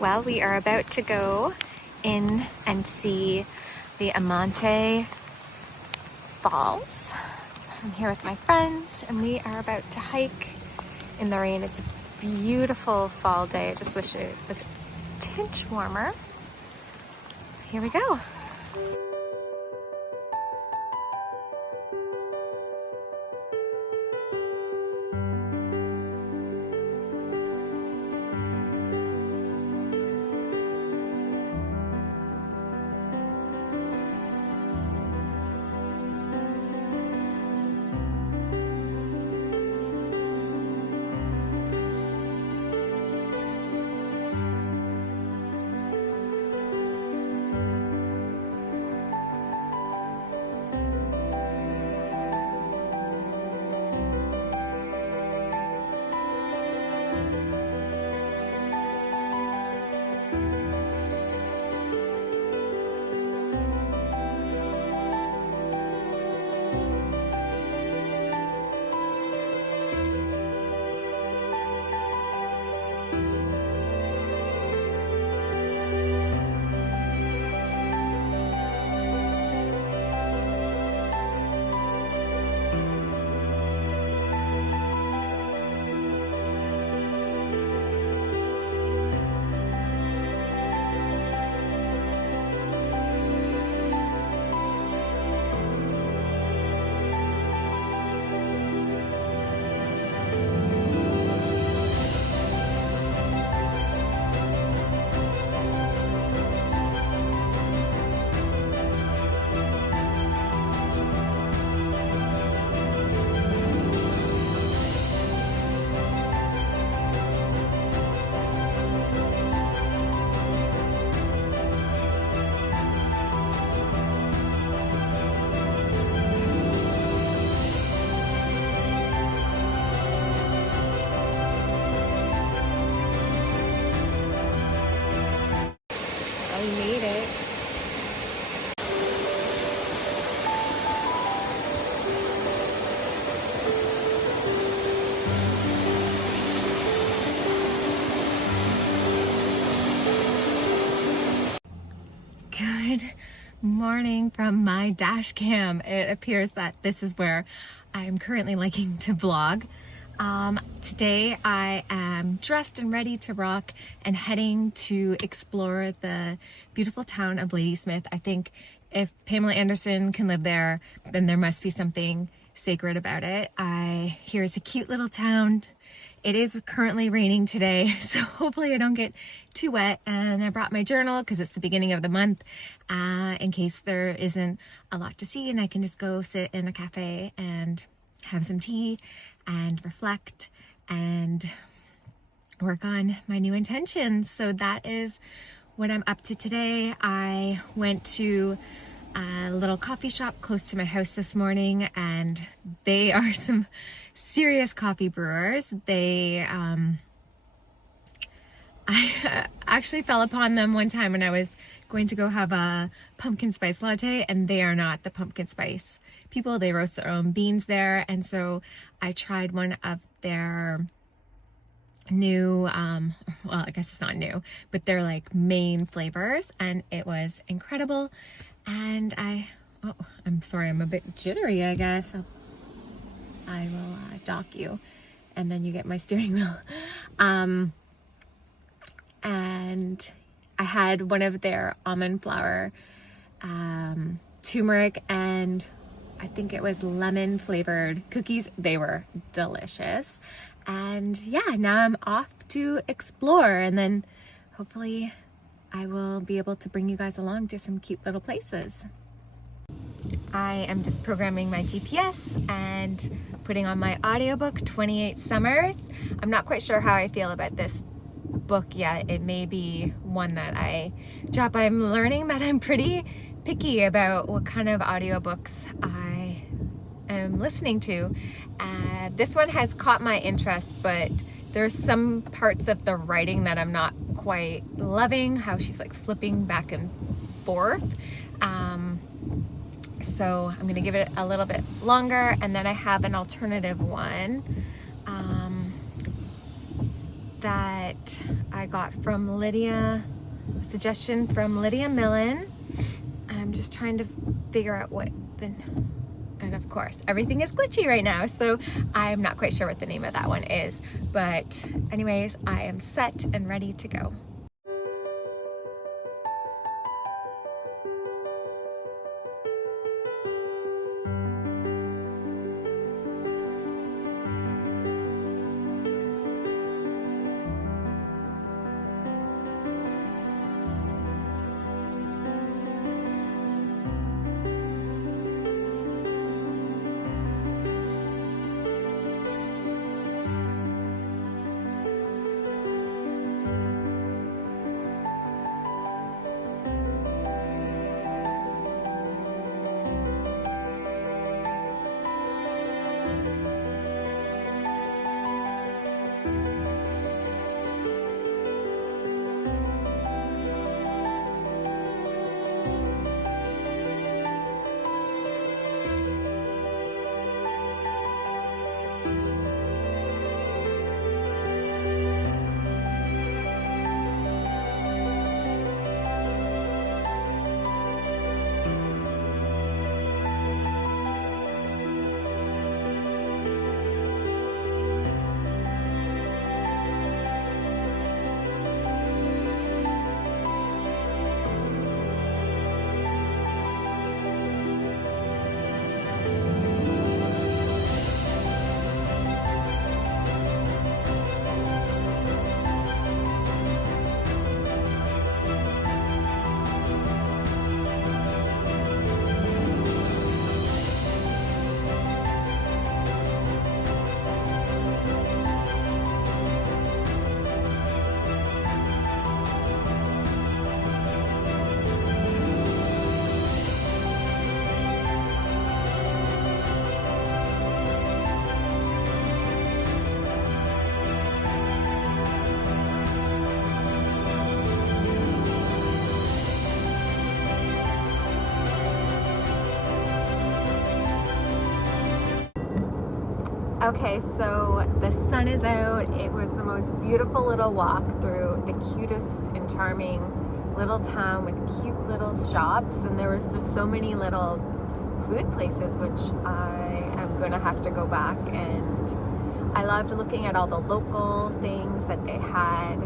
Well, we are about to go in and see the Amante Falls. I'm here with my friends and we are about to hike in the rain. It's a beautiful fall day. I just wish it was a tinge warmer. Here we go. We made it. Good morning from my dash cam. It appears that this is where I'm currently liking to vlog. Today I am dressed and ready to rock and heading to explore the beautiful town of Ladysmith. I think if Pamela Anderson can live there, then there must be something sacred about it. I hear it's a cute little town. It is currently raining today, so hopefully I don't get too wet. And I brought my journal because it's the beginning of the month, in case there isn't a lot to see and I can just go sit in a cafe and have some tea and reflect and work on my new intentions. So that is what I'm up to today. I went to a little coffee shop close to my house this morning, and they are some serious coffee brewers. I actually fell upon them one time when I was going to go have a pumpkin spice latte, and they are not the pumpkin spice people. They roast their own beans there. And so I tried one of their new, well, I guess it's not new, but they're like main flavors, and it was incredible. And I'm sorry, I'm a bit jittery, I guess. I will dock you, and then you get my steering wheel. And I had one of their almond flour, turmeric, and I think it was lemon flavored cookies. They were delicious. And yeah, now I'm off to explore, and then hopefully I will be able to bring you guys along to some cute little places. I am just programming my GPS and putting on my audiobook, 28 Summers. I'm not quite sure how I feel about this book yet. It may be one that I drop. I'm learning that I'm pretty picky about what kind of audiobooks I am listening to. This one has caught my interest, but there's some parts of the writing that I'm not quite loving, how she's like flipping back and forth. So I'm gonna give it a little bit longer, and then I have an alternative one. that I got from Lydia, a suggestion from Lydia Millen. And I'm just trying to figure out what the, and of course, everything is glitchy right now, so I'm not quite sure what the name of that one is. But anyways, I am set and ready to go. Okay, so the sun is out. It was the most beautiful little walk through the cutest and charming little town with cute little shops, and there was just so many little food places, which I am gonna have to go back. And I loved looking at all the local things that they had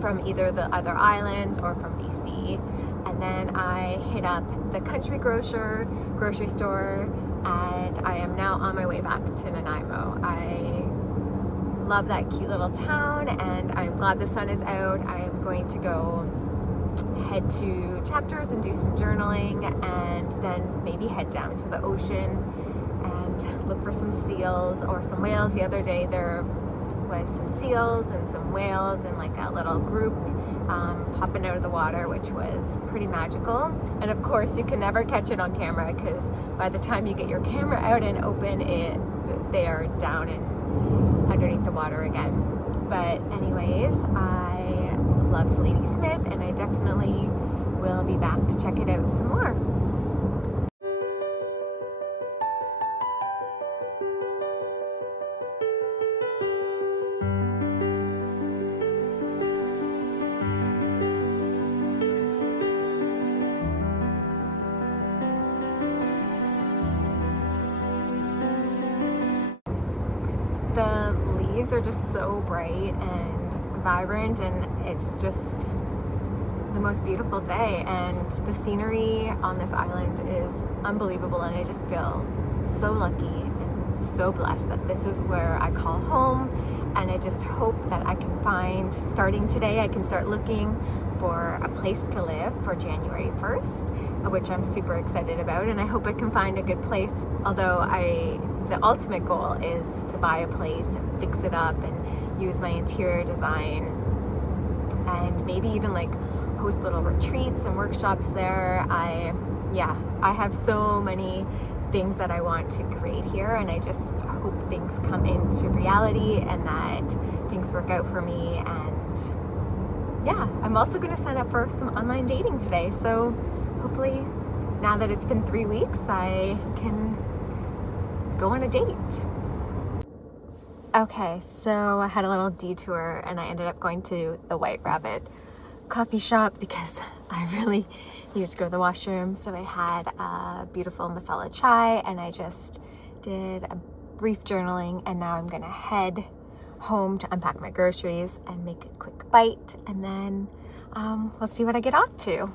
from either the other islands or from BC. And then I hit up the country grocery store, and I am now on my way back to Nanaimo. I love that cute little town, and I'm glad the sun is out. I am going to go head to Chapters and do some journaling, and then maybe head down to the ocean and look for some seals or some whales. The other day there was some seals and some whales and like a little group popping out of the water, which was pretty magical. And of course you can never catch it on camera, because by the time you get your camera out and open it, they are down and underneath the water again. But anyways, I loved Ladysmith, and I definitely will be back to check it out some more. The leaves are just so bright and vibrant, and it's just the most beautiful day, and the scenery on this island is unbelievable, and I just feel so lucky and so blessed that this is where I call home. And I just hope that I can find, starting today, I can start looking for a place to live for January 1st, which I'm super excited about, and I hope I can find a good place, although the ultimate goal is to buy a place and fix it up and use my interior design, and maybe even like host little retreats and workshops there. I have so many things that I want to create here, and I just hope things come into reality and that things work out for me. And yeah, I'm also going to sign up for some online dating today, so hopefully now that it's been 3 weeks, I can go on a date. Okay, so I had a little detour and I ended up going to the White Rabbit coffee shop because I really needed to go to the washroom. So I had a beautiful masala chai and I just did a brief journaling, and now I'm gonna head home to unpack my groceries and make a quick bite, and then we'll see what I get up to.